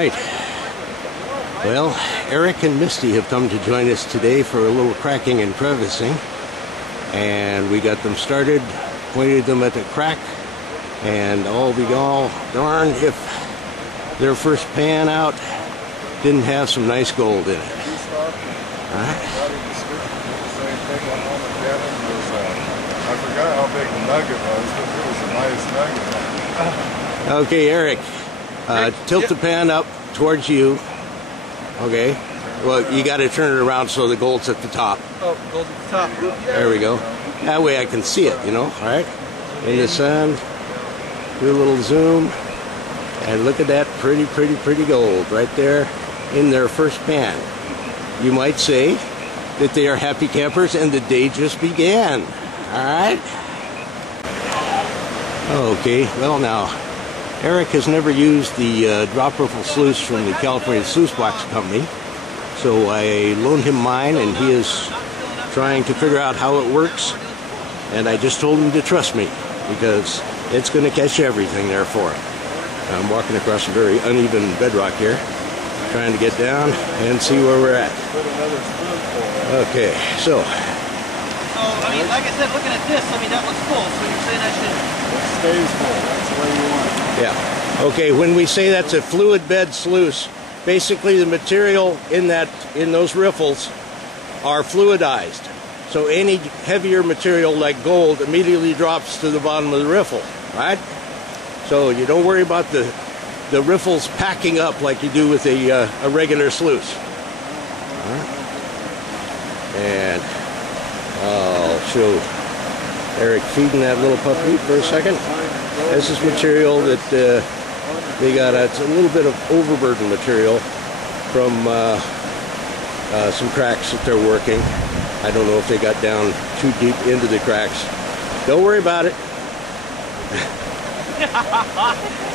right. Well, Eric and Misty have come to join us today for a little cracking and crevicing. And we got them started, pointed them at the crack, and I'll be all darned if their first pan out didn't have some nice gold in it. Alright. I forgot how big the nugget was, but it was a nice nugget. Okay, Eric, tilt the pan up towards you. Okay. Well, you got to turn it around so the gold's at the top. Oh, gold's at the top. There we go. That way I can see it, you know. All right. In the sun. Do a little zoom. And look at that pretty gold right there in their first pan. You might say that they are happy campers and the day just began. All right. Okay. Well, now, Eric has never used the drop riffle sluice from the California Sluice Box Company. So I loaned him mine, and he is trying to figure out how it works. And I just told him to trust me, because it's going to catch everything there for him. I'm walking across a very uneven bedrock here, trying to get down and see where we're at. Okay, so. I mean, like I said, looking at this, I mean, that looks full, so you're saying I should... It stays full, that's the way you want it. Yeah. Okay, when we say that's a fluid bed sluice, basically the material in those riffles are fluidized. So any heavier material like gold immediately drops to the bottom of the riffle, right? So you don't worry about the riffles packing up like you do with a regular sluice. Right. And I'll show Eric feeding that little puppy for a second. This is material that they got. It's a little bit of overburden material from some cracks that they're working. I don't know if they got down too deep into the cracks. Don't worry about it.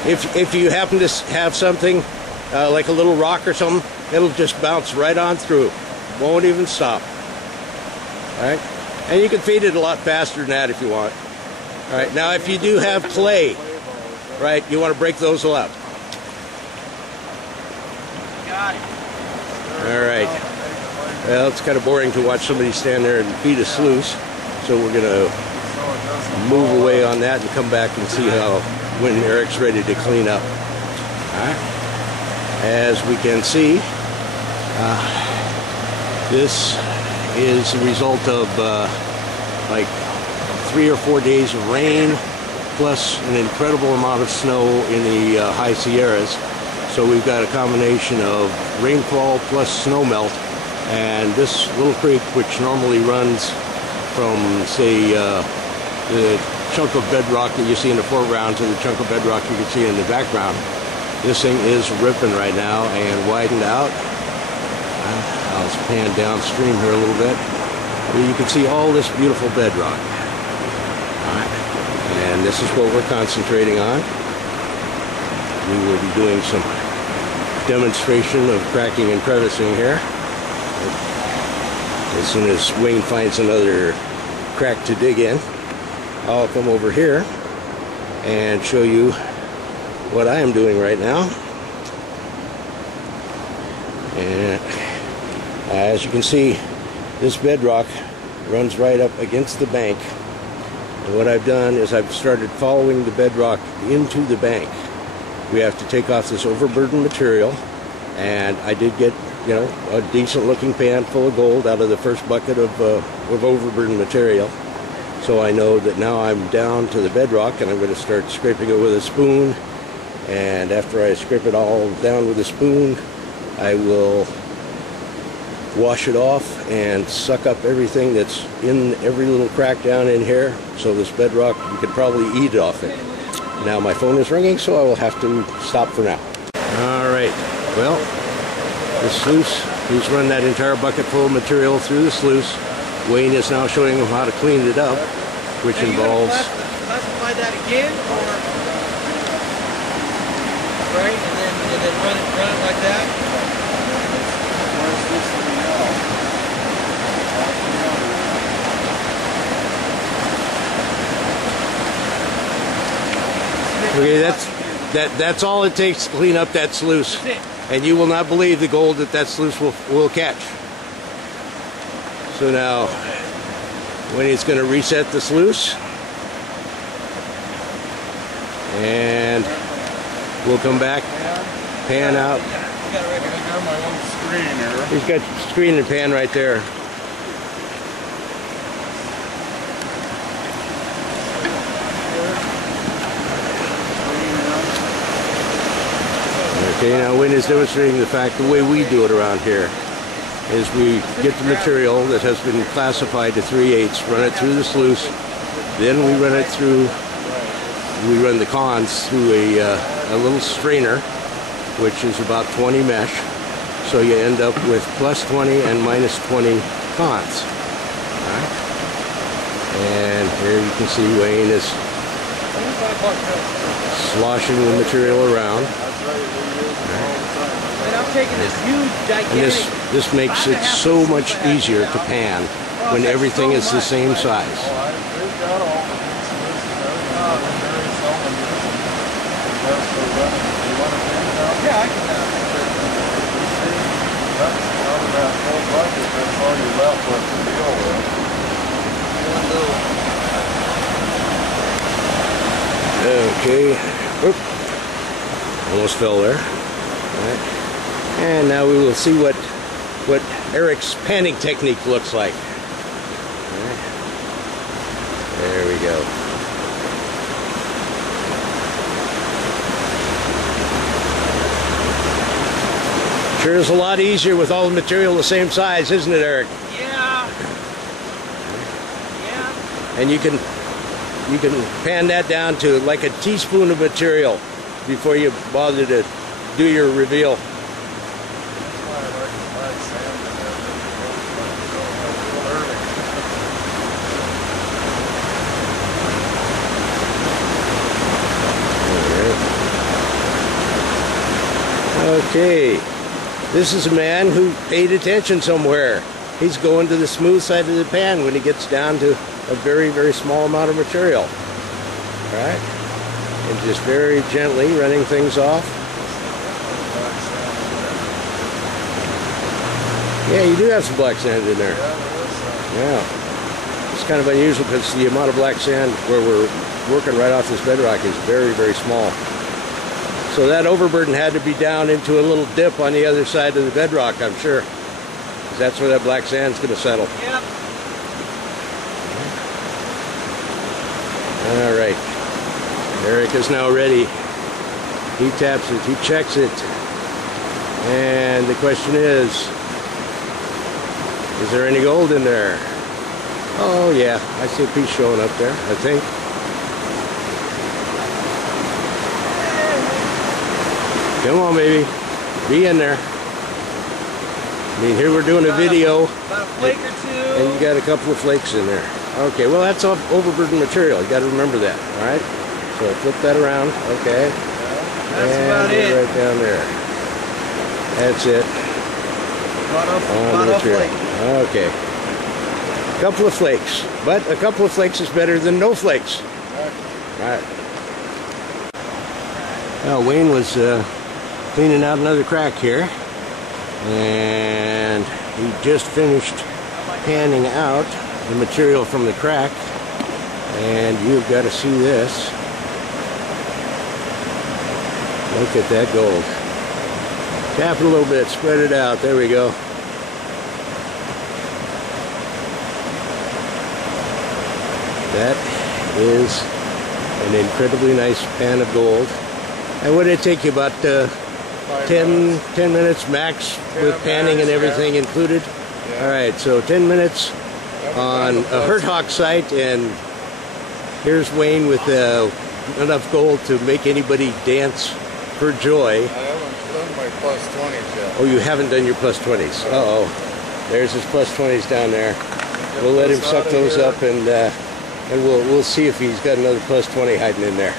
If you happen to have something like a little rock or something, it'll just bounce right on through. Won't even stop. All right, and you can feed it a lot faster than that if you want. All right, now if you do have clay, right, you want to break those up. Got it. All right. Well, it's kind of boring to watch somebody stand there and feed a sluice, so we're going to move away on that and come back and see when Eric's ready to clean up. All right. As we can see, this is the result of like 3 or 4 days of rain, plus an incredible amount of snow in the high Sierras. So we've got a combination of rainfall plus snowmelt. And this little creek, which normally runs from, say, the chunk of bedrock that you see in the foreground to the chunk of bedrock you can see in the background, this thing is ripping right now and widened out. I'll pan downstream here a little bit. You can see all this beautiful bedrock. All right. And this is what we're concentrating on. We will be doing some demonstration of cracking and crevicing here. As soon as Wayne finds another crack to dig in, I'll come over here and show you what I am doing right now. And as you can see, this bedrock runs right up against the bank. And what I've done is I've started following the bedrock into the bank. We have to take off this overburden material, and I did get, you know, a decent looking pan full of gold out of the first bucket of overburden material. So I know that now I'm down to the bedrock, and I'm going to start scraping it with a spoon. And after I scrape it all down with a spoon, I will wash it off and suck up everything that's in every little crack down in here. So this bedrock, you could probably eat off it. Now my phone is ringing, so I will have to stop for now. All right, well, the sluice, he's run that entire bucket full of material through the sluice. Wayne is now showing him how to clean it up, which involves... classify that again, or... Right, and then run it like that? Okay, that's all it takes to clean up that sluice. That's it. and you will not believe the gold that sluice will catch. So now, when he's going to reset the sluice, and we'll come back, pan out. I got my own screen here. He's got screen and pan right there. Okay, now Wayne is demonstrating the fact the way we do it around here is we get the material that has been classified to 3/8, run it through the sluice, then we run it through, we run the cons through a little strainer, which is about 20 mesh, so you end up with plus 20 and minus 20 cons. All right? And here you can see Wayne is sloshing the material around. And I'm taking this huge, gigantic... And this makes it so much easier to pan when everything is the same size. They've got all the pieces and everything. Very seldom use them. That's for running. You want to pan it out? Yeah, I can That's out of that whole bucket. That's all you left with to deal with. Okay. Oop. Almost fell there. All right. And now we will see what Eric's panning technique looks like. All right. There we go. Sure is a lot easier with all the material the same size, isn't it, Eric? Yeah. Yeah. And you can pan that down to like a teaspoon of material before you bother to do your reveal. Okay, this is a man who paid attention somewhere. He's going to the smooth side of the pan when he gets down to a very, very small amount of material. All right, and just very gently running things off. Yeah, you do have some black sand in there. Yeah, it's kind of unusual because the amount of black sand where we're working right off this bedrock is very, very small. So that overburden had to be down into a little dip on the other side of the bedrock, I'm sure. 'Cause that's where that black sand's going to settle. Yep. All right. Eric is now ready. He taps it, he checks it. And the question is there any gold in there? Oh yeah, I see a piece showing up there, I think. Come on, baby. Be in there. I mean, here we're doing a video. About a flake or two. And you got a couple of flakes in there. Okay, well, that's overburden material. You got to remember that, all right? So flip that around. Okay. That's about it. Right down there. That's it. On the material. Okay. A couple of flakes. But a couple of flakes is better than no flakes. All right. Well, Wayne was cleaning out another crack here, and he just finished panning out the material from the crack, and you've got to see this. Look at that gold. Tap it a little bit, spread it out. There we go. That is an incredibly nice pan of gold. And what did it take you, about 10 minutes max with panning and everything included? Yeah. All right, so 10 minutes on a Herthawk site, and here's Wayne with enough gold to make anybody dance for joy. I haven't done my plus 20s yet. Oh, you haven't done your plus 20s. Uh-oh. There's his plus 20s down there. We'll let him suck those up, and we'll see if he's got another plus 20 hiding in there.